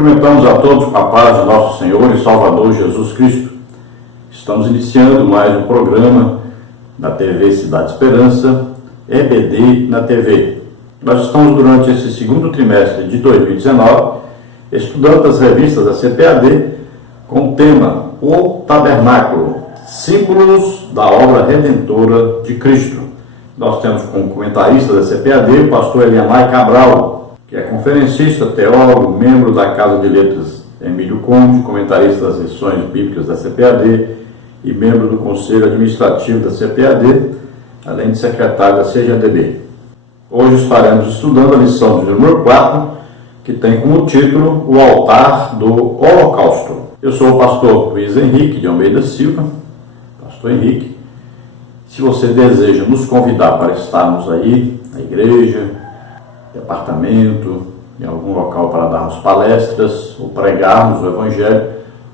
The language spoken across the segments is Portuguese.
Cumprimentamos a todos com a paz de nosso Senhor e Salvador Jesus Cristo. Estamos iniciando mais um programa da TV Cidade Esperança, EBD na TV. Nós estamos durante esse segundo trimestre de 2019 estudando as revistas da CPAD com o tema O Tabernáculo, símbolos da obra redentora de Cristo. Nós temos como comentarista da CPAD o pastor Elianai Cabral, que é conferencista, teólogo, membro da Casa de Letras Emílio Conde, comentarista das lições bíblicas da CPAD e membro do Conselho Administrativo da CPAD, além de secretário da CGDB. Hoje estaremos estudando a lição de número 4, que tem como título O Altar do Holocausto. Eu sou o pastor Luiz Henrique de Almeida Silva, pastor Henrique. Se você deseja nos convidar para estarmos aí na igreja, departamento, em algum local para darmos palestras ou pregarmos o Evangelho,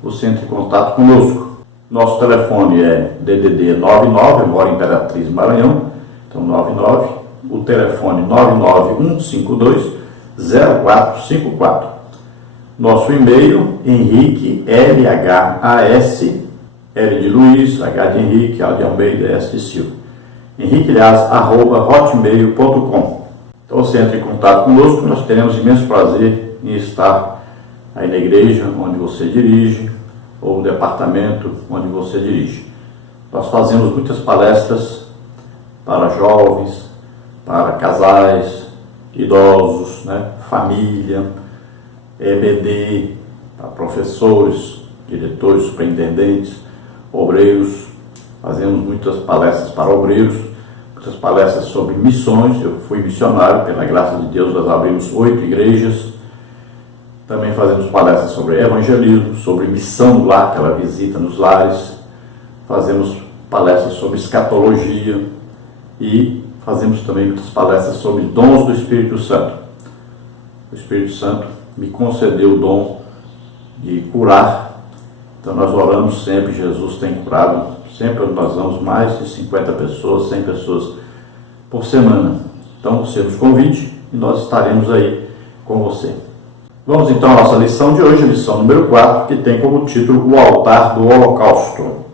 você entre em contato conosco. Nosso telefone é DDD 99, eu moro em Imperatriz, Maranhão, então 99, o telefone 99152-0454. Nosso e-mail, Henrique, LHAS, L de Luiz, H de Henrique, A de Almeida, S de Silva. henriquelias@hotmail.com. Então você entra em contato conosco, nós teremos imenso prazer em estar aí na igreja onde você dirige, ou no departamento onde você dirige. Nós fazemos muitas palestras para jovens, para casais, idosos, família, EBD, para professores, diretores, superintendentes, obreiros. Fazemos muitas palestras para obreiros, muitas palestras sobre missões. Eu fui missionário, pela graça de Deus, nós abrimos 8 igrejas. Também fazemos palestras sobre evangelismo, sobre missão do lar, aquela visita nos lares. Fazemos palestras sobre escatologia e fazemos também muitas palestras sobre dons do Espírito Santo. O Espírito Santo me concedeu o dom de curar, então nós oramos sempre, Jesus tem curado, sempre nós vamos mais de 50 pessoas, 100 pessoas por semana. Então você nos convide e nós estaremos aí com você. Vamos então à nossa lição de hoje, lição número 4, que tem como título O Altar do Holocausto.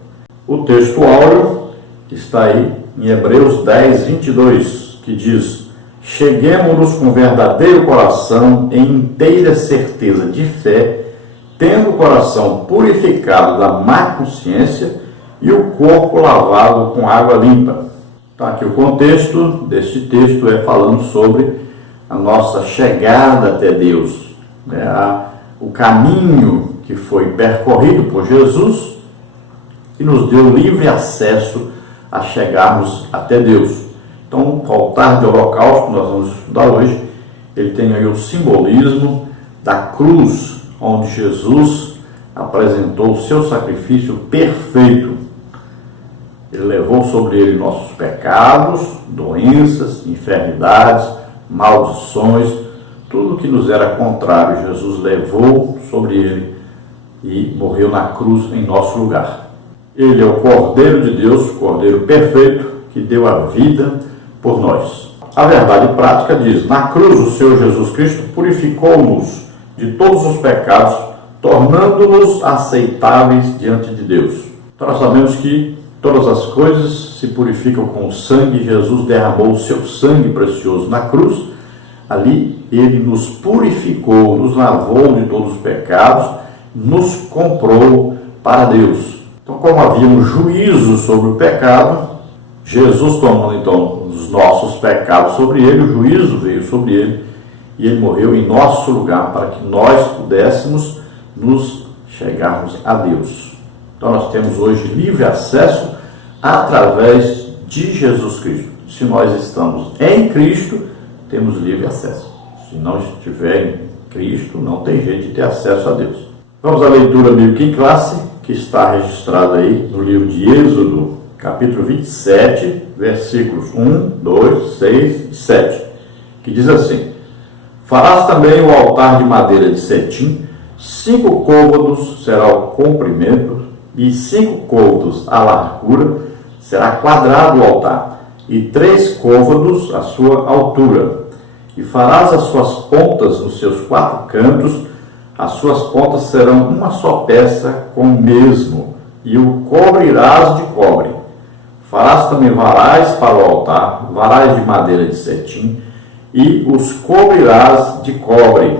O texto áureo está aí em Hebreus 10, 22, que diz: cheguemo-nos com verdadeiro coração em inteira certeza de fé, tendo o coração purificado da má consciência e o corpo lavado com água limpa. Então aqui o contexto deste texto é falando sobre a nossa chegada até Deus, o caminho que foi percorrido por Jesus, que nos deu livre acesso a chegarmos até Deus. Então o altar de holocausto, nós vamos estudar hoje, ele tem aí o simbolismo da cruz, onde Jesus apresentou o seu sacrifício perfeito. Ele levou sobre ele nossos pecados, doenças, enfermidades, maldições, tudo que nos era contrário, Jesus levou sobre ele e morreu na cruz em nosso lugar. Ele é o Cordeiro de Deus, o Cordeiro perfeito, que deu a vida por nós. A verdade prática diz: na cruz o Senhor Jesus Cristo purificou-nos de todos os pecados, tornando-nos aceitáveis diante de Deus. Então nós sabemos que todas as coisas se purificam com o sangue. Jesus derramou o seu sangue precioso na cruz. Ali ele nos purificou, nos lavou de todos os pecados, nos comprou para Deus. Então, como havia um juízo sobre o pecado, Jesus tomando então os nossos pecados sobre ele, o juízo veio sobre ele e ele morreu em nosso lugar para que nós pudéssemos nos chegarmos a Deus. Então nós temos hoje livre acesso através de Jesus Cristo. Se nós estamos em Cristo, temos livre acesso. Se não estiver em Cristo, não tem jeito de ter acesso a Deus. Vamos à leitura bíblica em classe, que está registrada aí no livro de Êxodo, capítulo 27, versículos 1, 2, 6 e 7, que diz assim: farás também o altar de madeira de cetim, 5 côvados será o comprimento, e 5 côvados a largura, será quadrado o altar, e 3 côvados a sua altura. E farás as suas pontas nos seus 4 cantos, as suas pontas serão uma só peça com o mesmo, e o cobrirás de cobre. Farás também varais para o altar, varais de madeira de cetim, e os cobrirás de cobre.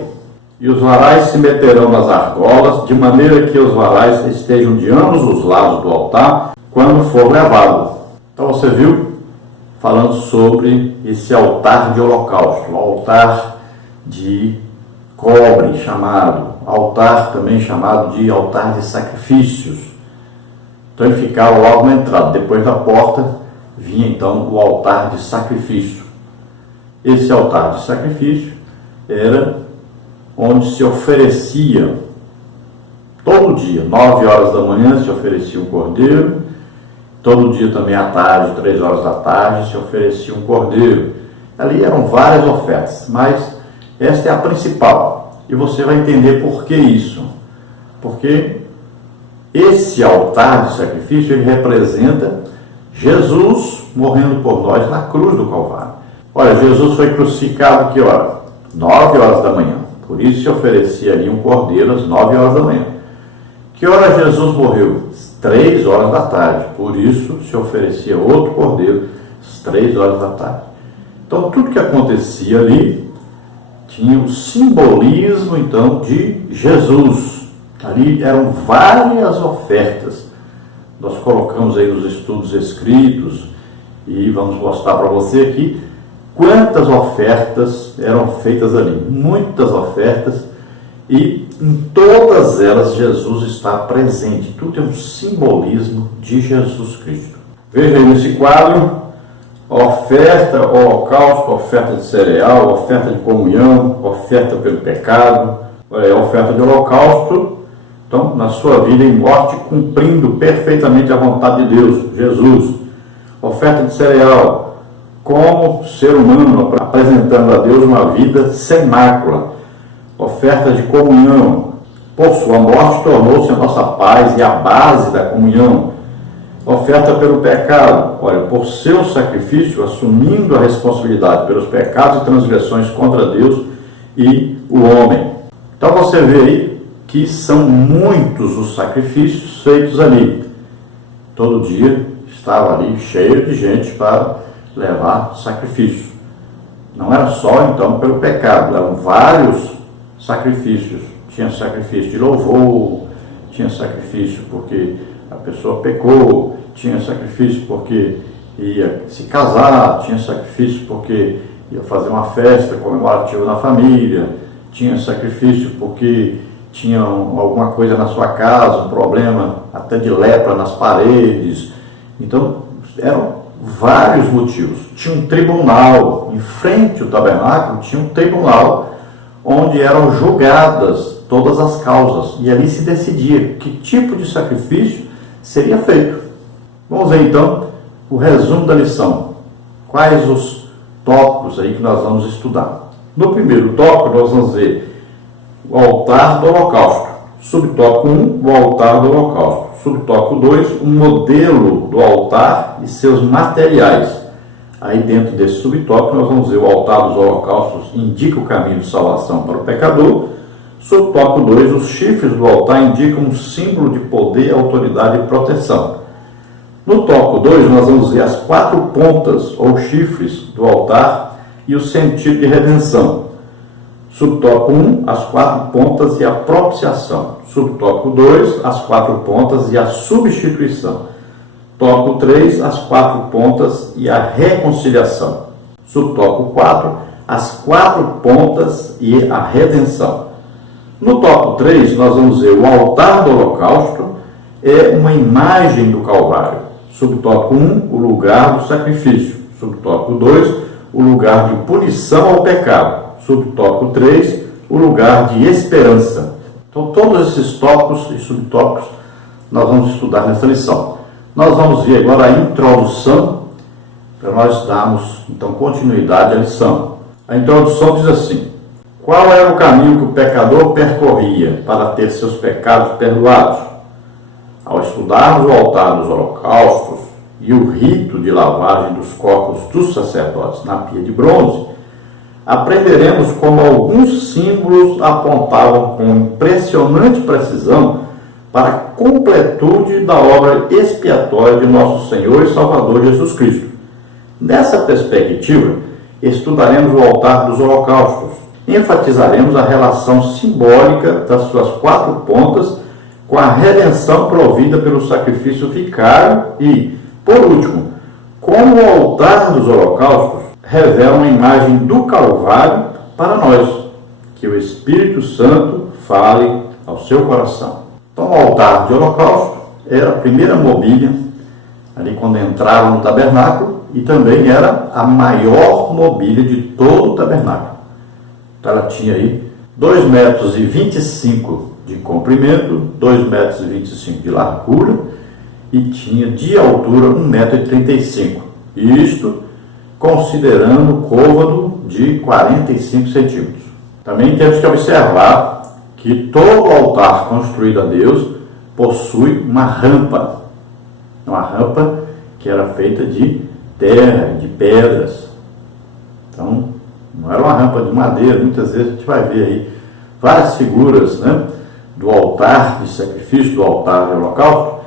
E os varais se meterão nas argolas, de maneira que os varais estejam de ambos os lados do altar, quando for levado. Então você viu, falando sobre esse altar de holocausto, o altar de cobre chamado, altar também chamado de altar de sacrifícios. Então ele ficava logo na entrada, depois da porta vinha então o altar de sacrifício. Esse altar de sacrifício era onde se oferecia todo dia, 9 horas da manhã se oferecia um cordeiro, todo dia também à tarde, 3 horas da tarde, se oferecia um cordeiro. Ali eram várias ofertas, mas esta é a principal. E você vai entender por que isso. Porque esse altar de sacrifício, ele representa Jesus morrendo por nós na cruz do Calvário. Olha, Jesus foi crucificado que hora? 9 horas da manhã. Por isso se oferecia ali um cordeiro às 9 horas da manhã. Que hora Jesus morreu? 3 horas da tarde. Por isso se oferecia outro cordeiro às 3 horas da tarde. Então tudo que acontecia ali tinha o simbolismo então de Jesus. Ali eram várias ofertas. Nós colocamos aí nos estudos escritos e vamos mostrar para você aqui quantas ofertas eram feitas ali. Muitas ofertas, e em todas elas Jesus está presente. Tudo é um simbolismo de Jesus Cristo. Veja aí nesse quadro: oferta, holocausto, oferta de cereal, oferta de comunhão, oferta pelo pecado. Olha aí, a oferta de holocausto, então, na sua vida em morte, cumprindo perfeitamente a vontade de Deus, Jesus. Oferta de cereal, como ser humano, apresentando a Deus uma vida sem mácula. Oferta de comunhão, por sua morte tornou-se a nossa paz e a base da comunhão. Oferta pelo pecado, olha, por seu sacrifício, assumindo a responsabilidade pelos pecados e transgressões contra Deus e o homem. Então você vê aí que são muitos os sacrifícios feitos ali. Todo dia estava ali cheio de gente para levar sacrifício. Não era só então pelo pecado, eram vários sacrifícios. Tinha sacrifício de louvor, tinha sacrifício porque a pessoa pecou, tinha sacrifício porque ia se casar, tinha sacrifício porque ia fazer uma festa comemorativa na família, tinha sacrifício porque tinha alguma coisa na sua casa, um problema até de lepra nas paredes. Então eram vários motivos. Tinha um tribunal em frente ao tabernáculo, tinha um tribunal onde eram julgadas todas as causas, e ali se decidia que tipo de sacrifício seria feito. Vamos ver então o resumo da lição. Quais os tópicos aí que nós vamos estudar? No primeiro tópico nós vamos ver o altar do holocausto. Subtópico 1, o altar do holocausto. Subtópico 2, o modelo do altar e seus materiais. Aí dentro desse subtópico nós vamos ver o altar dos holocaustos indica o caminho de salvação para o pecador. Subtópico 2, os chifres do altar indicam um símbolo de poder, autoridade e proteção. No tópico 2 nós vamos ver as 4 pontas ou chifres do altar e o sentido de redenção. Subtópico 1, as 4 pontas e a propiciação. Subtópico 2, as 4 pontas e a substituição. Tópico 3, as 4 pontas e a reconciliação. Subtópico 4, as 4 pontas e a redenção. No tópico 3, nós vamos ver o altar do holocausto é uma imagem do Calvário. Subtópico 1, o lugar do sacrifício. Subtópico 2, o lugar de punição ao pecado. Subtópico 3, o lugar de esperança. Então, todos esses tópicos e subtópicos nós vamos estudar nessa lição. Nós vamos ver agora a introdução, para nós darmos, então, continuidade à lição. A introdução diz assim: qual era o caminho que o pecador percorria para ter seus pecados perdoados? Ao estudarmos o altar dos holocaustos e o rito de lavagem dos corpos dos sacerdotes na pia de bronze, aprenderemos como alguns símbolos apontavam com impressionante precisão para a completude da obra expiatória de nosso Senhor e Salvador Jesus Cristo. Nessa perspectiva, estudaremos o altar dos holocaustos. Enfatizaremos a relação simbólica das suas quatro pontas com a redenção provida pelo sacrifício vicário e, por último, como o altar dos holocaustos revela uma imagem do Calvário para nós. Que o Espírito Santo fale ao seu coração. Então, o altar de holocausto era a primeira mobília, ali quando entrava no tabernáculo, e também era a maior mobília de todo o tabernáculo. Então, ela tinha aí 2,25 metros de comprimento, 2,25 metros de largura, e tinha de altura 1,35 metros. Isto considerando o côvado de 45 centímetros. Também temos que observar que todo altar construído a Deus possui uma rampa que era feita de terra, de pedras. Então, não era uma rampa de madeira. Muitas vezes a gente vai ver aí várias figuras, né, do altar de sacrifício, do altar de holocausto,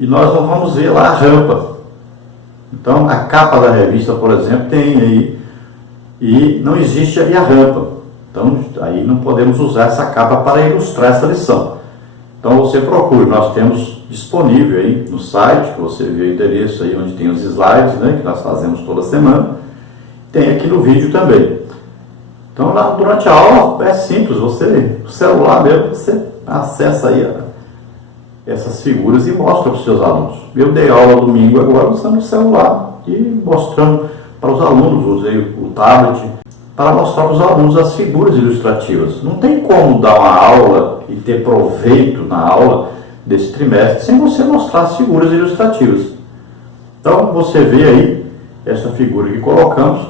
e nós não vamos ver lá a rampa. Então, a capa da revista, por exemplo, tem aí, e não existe ali a rampa. Então, aí não podemos usar essa capa para ilustrar essa lição. Então, você procure, nós temos disponível aí no site, que você vê o endereço aí onde tem os slides, né, que nós fazemos toda semana. Tem aqui no vídeo também. Então, lá durante a aula é simples, você, o celular mesmo, você acessa aí essas figuras e mostra para os seus alunos. Eu dei aula domingo agora usando o celular e mostrando para os alunos, usei o tablet para mostrar para os alunos as figuras ilustrativas. Não tem como dar uma aula e ter proveito na aula desse trimestre sem você mostrar as figuras ilustrativas. Então você vê aí essa figura que colocamos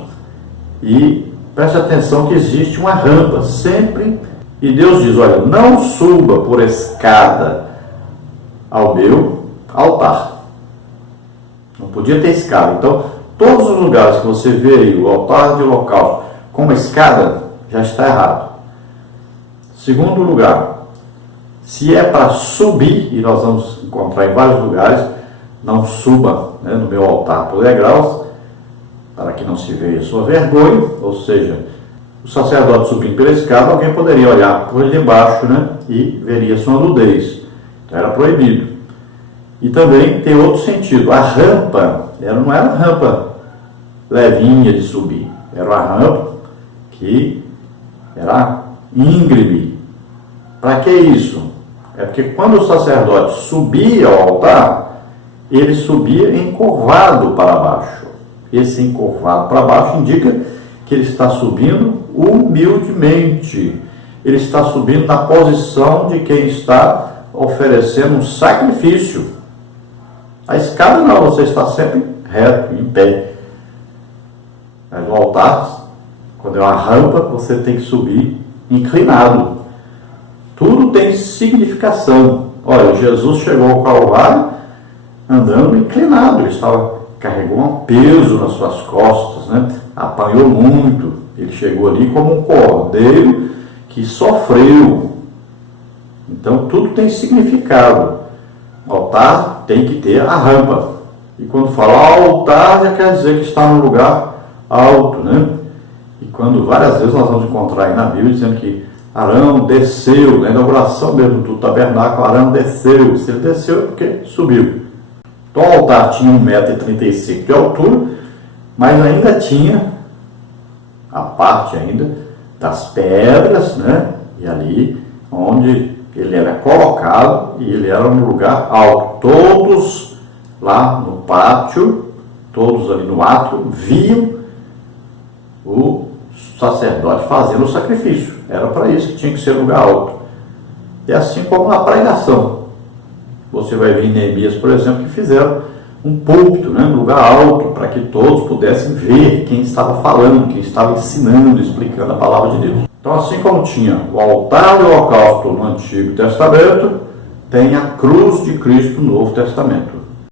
e preste atenção que existe uma rampa sempre, e Deus diz, olha, não suba por escada ao meu altar. Não podia ter escada. Então, todos os lugares que você vê aí o altar de holocausto com uma escada, já está errado. Segundo lugar, se é para subir, e nós vamos encontrar em vários lugares, não suba, né, no meu altar por degraus, para que não se veja a sua vergonha, ou seja, o sacerdote subindo pela escada, alguém poderia olhar por debaixo, né, e veria sua nudez. Então era proibido. E também tem outro sentido, a rampa, não era uma rampa levinha de subir, era uma rampa que era íngreme. Para que isso? É porque quando o sacerdote subia ao altar, ele subia encurvado para baixo. Esse encurvado para baixo indica que ele está subindo humildemente. Ele está subindo na posição de quem está oferecendo um sacrifício. A escada não, você está sempre reto, em pé. Mas o altar, quando é uma rampa, você tem que subir inclinado. Tudo tem significação. Olha, Jesus chegou ao Calvário andando inclinado. Ele carregou um peso nas suas costas, né? Apanhou muito. Ele chegou ali como um cordeiro que sofreu. Então, tudo tem significado. O altar tem que ter a rampa. E quando fala altar, já quer dizer que está num lugar alto, né? E quando várias vezes nós vamos encontrar aí na Bíblia dizendo que Arão desceu, na inauguração mesmo do tabernáculo, Arão desceu. Se ele desceu é porque subiu. Então o altar tinha 1,35 m de altura, mas ainda tinha a parte ainda das pedras, né? E ali onde ele era colocado, e ele era um lugar alto. Todos lá no pátio, todos ali no átrio, viam o sacerdote fazendo o sacrifício. Era para isso que tinha que ser lugar alto. E assim como na pregação. Você vai ver em Neemias, por exemplo, que fizeram um púlpito, né, um lugar alto, para que todos pudessem ver quem estava falando, quem estava ensinando, explicando a palavra de Deus. Então, assim como tinha o altar do holocausto no Antigo Testamento, tem a cruz de Cristo no Novo Testamento.